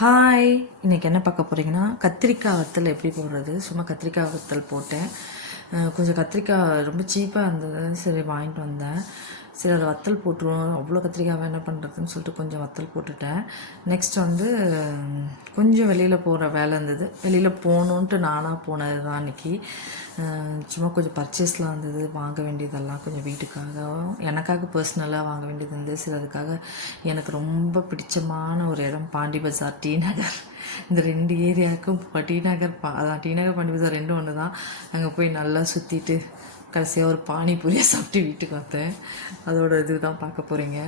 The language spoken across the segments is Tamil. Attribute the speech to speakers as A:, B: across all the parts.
A: ஹாய் இன்றைக்கி என்ன பார்க்க போகிறீங்கன்னா கத்திரிக்காய் வத்தல் எப்படி போடுறது? சும்மா கத்திரிக்காய் வத்தல் போட்டேன். கொஞ்சம் கத்திரிக்காய் ரொம்ப சீப்பாக இருந்தது. சரி வாங்கிட்டு வந்தேன். சரி அதை வத்தல் போட்டுருவோம். அவ்வளோ கத்திரிக்காவை என்ன பண்ணுறதுன்னு சொல்லிட்டு கொஞ்சம் வத்தல் போட்டுட்டேன். நெக்ஸ்ட் வந்து கொஞ்சம் வெளியில் போகிற வேலை இருந்தது. வெளியில் போகணுன்ட்டு நானாக போனது தான் அன்றைக்கி சும்மா கொஞ்சம் பர்ச்சேஸ்லாம் இருந்தது. வாங்க வேண்டியதெல்லாம் கொஞ்சம் வீட்டுக்காக எனக்காக பர்சனலாக வாங்க வேண்டியது இருந்தது. சரி அதுக்காக எனக்கு ரொம்ப பிடிச்சமான ஒரு இடம் பாண்டி பஜார் டி நகர். இந்த ரெண்டு ஏரியாவுக்கும் இப்போ டி நகர் பா அதான் டி நகர் பாண்டி பஜார் ரெண்டும் ஒன்று தான் அங்கே போய் நல்லா சுற்றிட்டு கடைசியாக ஒரு பானிபூரியை சாப்பிட்டு வீட்டுக்கு வந்தேன். அதோட இது தான் பார்க்க போகிறீங்க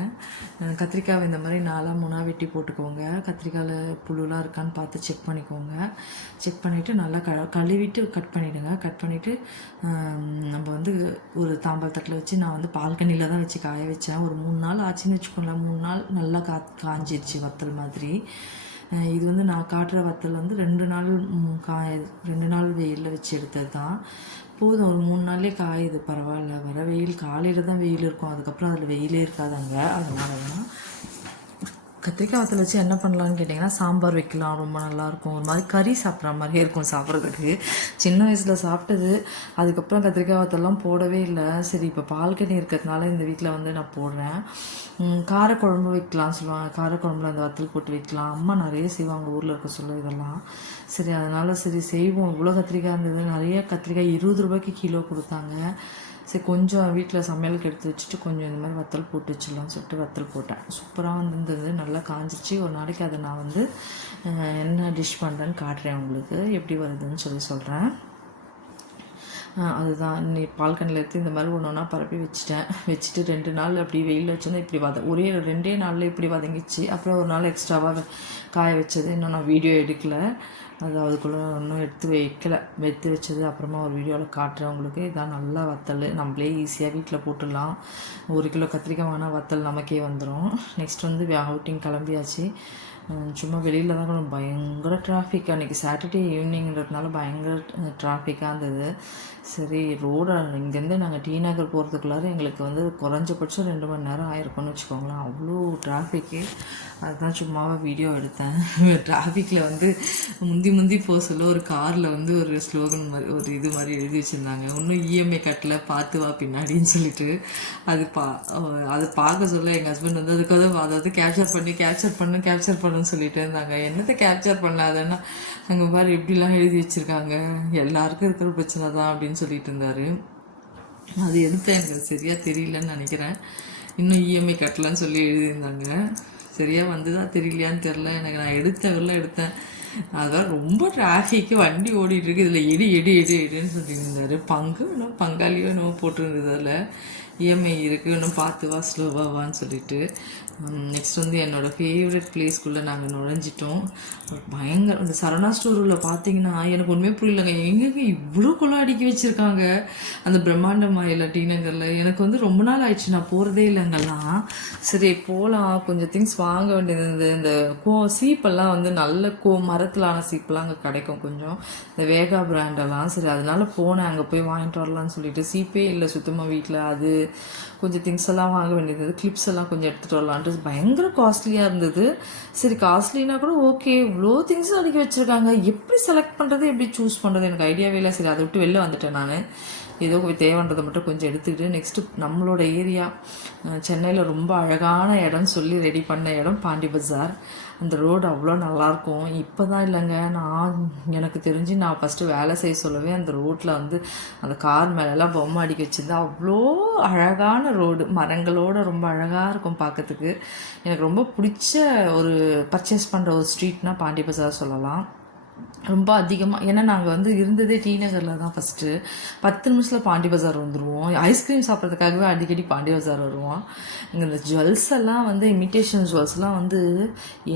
A: கத்திரிக்காவை இந்த மாதிரி நாலாக மூணாக வெட்டி போட்டுக்கோங்க. கத்திரிக்காயில் புழுலாம் இருக்கான்னு பார்த்து செக் பண்ணிக்கோங்க. செக் பண்ணிவிட்டு நல்லா க கழுவிட்டு கட் பண்ணிவிடுங்க கட் பண்ணிவிட்டு நம்ம வந்து ஒரு தாம்பால் தட்டில் வச்சு நான் வந்து பால்கனியில் தான் வச்சு காய வச்சேன். ஒரு மூணு நாள் ஆச்சுன்னு வச்சுக்கோங்களேன். மூணு நாள் நல்லா கா காஞ்சிருச்சு வத்தல் மாதிரி. இது வந்து நான் காட்டுற வத்தல் வந்து ரெண்டு நாள் ம், காய ரெண்டு நாள் வெயிலில் வச்சு எடுத்தது தான் போதும் ஒரு மூணு நாள்லேயே காயுது. பரவாயில்ல. வர வெயில் காலையில் தான் வெயில் இருக்கும். அதுக்கப்புறம் அதில் வெயிலே இருக்காது அங்கே. அதனால தான் கத்திரிக்காய் வத்தல் வச்சு என்ன பண்ணலான்னு கேட்டிங்கன்னா சாம்பார் வைக்கலாம் ரொம்ப நல்லாயிருக்கும். ஒரு மாதிரி கறி சாப்பிட்ற மாதிரியே இருக்கும் சாப்பிட்றதுக்கு. சின்ன வயசில் சாப்பிட்டது. அதுக்கப்புறம் கத்திரிக்காய் வத்தல்லாம் போடவே இல்லை. சரி இப்போ பால்கனி இருக்கிறதுனால இந்த வீட்டில் வந்து நான் போடுறேன். காரக்குழம்பு வைக்கலாம் சொல்லுவாங்க. காரக்குழம்புல அந்த வத்தல் போட்டு வைக்கலாம். அம்மா நிறைய செய்வாங்க ஊரில் இருக்க சொல்ல இதெல்லாம். சரி அதனால் சரி செய்வோம். இவ்வளோ கத்திரிக்காய் இருந்தது. நிறைய கத்திரிக்காய் இருபது ரூபாய்க்கு கிலோ கொடுத்தாங்க. சரி கொஞ்சம் வீட்டில் சமையலுக்கு எடுத்து வச்சுட்டு கொஞ்சம் இந்த மாதிரி வத்தல் போட்டு வச்சிடலாம் சொல்லிட்டு வத்தல் போட்டேன். சூப்பராக வந்துருந்தது. நல்லா காஞ்சிச்சு ஒரு நாளைக்கு அதை நான் வந்து என்ன டிஷ் பண்ணுறேன்னு காட்டுறேன் உங்களுக்கு. எப்படி வருதுன்னு சொல்லி சொல்கிறேன் அதுதான். நீ பால்கனில் எடுத்து இந்த மாதிரி ஒன்று ஒன்றா பரப்பி வச்சுட்டேன். வச்சுட்டு ரெண்டு நாள் அப்படி வெயிலில் வச்சோன்னா இப்படி வத ஒரே ரெண்டே நாளில் இப்படி வதங்கிச்சு. அப்புறம் ஒரு நாள் எக்ஸ்ட்ராவாக காய வச்சது. இன்னும் நான் வீடியோ எடுக்கலை. அது அதுக்குள்ளே ஒன்றும் எடுத்து வைக்கலை. எடுத்து வச்சது. அப்புறமா ஒரு வீடியோவில் காட்டுறேன் உங்களுக்கு. இதான் நல்லா வத்தல். நம்மளே ஈஸியாக வீட்டில் போட்டுடலாம். ஒரு கிலோ கத்திரிக்காய் வாங்கினா வத்தல் நமக்கே வந்துடும் நெக்ஸ்ட் வந்து அவுட்டிங் கிளம்பியாச்சு. சும்மா வெளியில் தான் கொஞ்சம் பயங்கர டிராஃபிக் அன்றைக்கி சாட்டர்டே ஈவினிங்கிறதுனால பயங்கர டிராஃபிக்காக இருந்தது சரி ரோடு இங்கேருந்து நாங்கள் டி நகர் போகிறதுக்குள்ளார எங்களுக்கு வந்து குறைஞ்சபட்சம் ரெண்டு மணி நேரம் ஆயிருக்கும்னு வச்சுக்கோங்களேன் அவ்வளோ டிராஃபிக்கு அதுதான் சும்மாவே வீடியோ எடுத்தேன் டிராஃபிக்கில் வந்து முந்தி முந்தி போக சொல்ல ஒரு காரில் வந்து ஒரு ஸ்லோகன் மாதிரி ஒரு இது மாதிரி எழுதி வச்சுருந்தாங்க இன்னும் இஎம்ஐ கட்டல பார்த்து வா பின்னாடின்னு சொல்லிட்டு அது பா அது பார்க்க சொல்ல எங்கள் ஹஸ்பண்ட் வந்து அதுக்காக அதாவது கேப்சர் பண்ணி கேப்சர் பண்ணு கேப்சர் பண்ணணும்னு சொல்லிட்டு இருந்தாங்க. என்னத்தை கேப்சர் பண்ணாதேன்னா அங்கே பாரு எப்படிலாம் எழுதி வச்சுருக்காங்க. எல்லாருக்கும் இருக்கிற பிரச்சனை தான் அப்படின்னு சொல்லிட்டு இருந்தார். அது எதுக்கு எனக்கு சரியாக தெரியலன்னு நினைக்கிறேன். இன்னும் இஎம்ஐ கட்டலன்னு சொல்லி எழுதியிருந்தாங்க. சரியாக வந்ததா தெரியலையான்னு தெரில எனக்கு நான் எடுத்த வரல எடுத்தேன். அதான் ரொம்ப டிராஃபிக்கு வண்டி ஓடிட்டு இருக்கு. இதில் எடு எடு எடி எடுன்னு சொல்லிட்டு பங்கு இன்னும் பங்காளியோ என்னமோ போட்டிருந்தது அதில். இஎம்ஐ இருக்குது இன்னும் பார்த்து வா ஸ்லோவாவான்னு சொல்லிட்டு. நெக்ஸ்ட் வந்து என்னோடய ஃபேவரட் பிளேஸ்க்குள்ளே நாங்கள் நுழைஞ்சிட்டோம். பயங்கர இந்த சரணா ஸ்டோரில் பார்த்தீங்கன்னா எனக்கு ஒன்றுமே புரியலங்க. எங்கெங்க இவ்வளோ குளம் அடுக்கி வச்சுருக்காங்க? அந்த பிரம்மாண்டமாக இல்லை டி நகரில் எனக்கு வந்து ரொம்ப நாள் ஆயிடுச்சு. நான் போகிறதே இல்லைங்கெல்லாம் சரி போகலாம் கொஞ்சம் திங்ஸ் வாங்க வேண்டியது இந்த இந்த கோ சீப்பெல்லாம் வந்து நல்ல கோ மரத்தில் ஆன சீப்பெல்லாம் அங்கே கிடைக்கும் கொஞ்சம். இந்த வேகா பிராண்டெல்லாம் சரி அதனால போனேன். அங்கே போய் வாங்கிட்டு வரலான்னு சொல்லிட்டு. சீப்பே இல்லை சுத்தமாக வீட்டில் அது கொஞ்சம் திங்ஸ் எல்லாம் வாங்க வேண்டியது கிளிப்ஸ் எல்லாம் கொஞ்சம் எடுத்துகிட்டு வரலான்ட்டு பயங்கர காஸ்ட்லியாக இருந்தது. சரி காஸ்ட்லினா கூட ஓகே இவ்வளோ திங்ஸ் அடுக்கி வச்சுருக்காங்க. எப்படி செலக்ட் பண்ணுறது எப்படி சூஸ் பண்ணுறது எனக்கு ஐடியாவே இல்லை. சரி அதை விட்டு வெளில வந்துட்டேன் நான். ஏதோ தேவைன்றதை மட்டும் கொஞ்சம் எடுத்துக்கிட்டு நெக்ஸ்ட்டு நம்மளோட ஏரியா சென்னையில் ரொம்ப அழகான இடம் சொல்லி ரெடி பண்ண இடம் பாண்டி பஜார். அந்த ரோடு அவ்வளோ நல்லாயிருக்கும் இப்போ தான் இல்லைங்க. நான் எனக்கு தெரிஞ்சு நான் ஃபஸ்ட்டு வேலை செய்ய சொல்லவே அந்த ரோட்டில் வந்து அந்த கார் மேலெல்லாம் பொம்மை அடிக்க வச்சிருந்தா அவ்வளோ அழகான ரோடு மரங்களோட ரொம்ப அழகாக இருக்கும் பார்க்கறதுக்கு எனக்கு ரொம்ப பிடிச்ச ஒரு பர்ச்சேஸ் பண்ணுற ஒரு ஸ்ட்ரீட்னா பாண்டி பஜார் சொல்லலாம். ரொம்ப அதிகமாக ஏன்னா நாங்கள் வந்து இருந்ததே டி நகரில் தான் ஃபஸ்ட்டு பத்து நிமிஷத்தில் பாண்டி பஜார் வந்துடுவோம் ஐஸ்கிரீம் சாப்பிட்றதுக்காகவே அடிக்கடி பாண்டி பஜார் வருவோம். இங்கே இந்த ஜுவல்ஸ் எல்லாம் வந்து இமிட்டேஷன் ஜுவல்ஸ்லாம் வந்து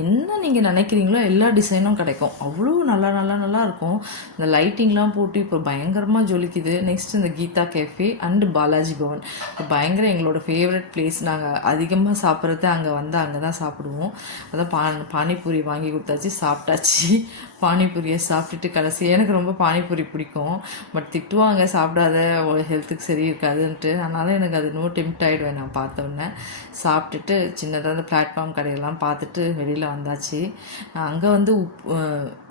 A: என்ன நீங்கள் நினைக்கிறீங்களோ எல்லா டிசைனும் கிடைக்கும். அவ்வளோ நல்லா நல்லா நல்லா இருக்கும். இந்த லைட்டிங்லாம் போட்டு இப்போ பயங்கரமாக ஜொலிக்குது. நெக்ஸ்ட் இந்த கீதா கேஃபே அண்டு பாலாஜி பவன். இப்போ பயங்கர எங்களோட ஃபேவரட் பிளேஸ் நாங்கள் அதிகமாக சாப்பிட்றது அங்கே வந்து அங்கே தான் சாப்பிடுவோம். அதான் பா பானிபூரி வாங்கி கொடுத்தாச்சு சாப்பிட்டாச்சு. பானிபூரியை சாப்பிட்டுட்டு கடைசி எனக்கு ரொம்ப பானிபூரி பிடிக்கும். பட் திட்டுவாங்க சாப்பிடாத ஹெல்த்துக்கு சரி இருக்காதுன்ட்டு. அதனால் எனக்கு அது நோ டெம்ட் ஆகிடுவேன் நான் பார்த்தோன்னே சாப்பிட்டுட்டு சின்னதாக அந்த பிளாட்ஃபார்ம் கடையெல்லாம் பார்த்துட்டு வெளியில் வந்தாச்சு. அங்கே வந்து உப்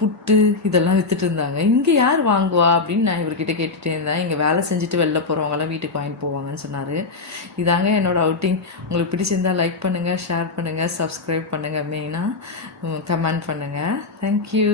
A: புட்டு இதெல்லாம் விற்றுட்டு இருந்தாங்க. இங்கே யார் வாங்குவா? அப்படின்னு நான் இவர்கிட்ட கேட்டுகிட்டே இருந்தேன். இங்கே வேலை செஞ்சுட்டு வெளில போகிறவங்களாம் வீட்டுக்கு வாங்கிட்டு போவாங்கன்னு சொன்னார். இதாங்க என்னோடய அவுட்டிங் உங்களுக்கு பிடிச்சிருந்தா லைக் பண்ணுங்கள் ஷேர் பண்ணுங்கள் சப்ஸ்கிரைப் பண்ணுங்கள் மெயினாக கமெண்ட் பண்ணுங்கள் தேங்க்யூ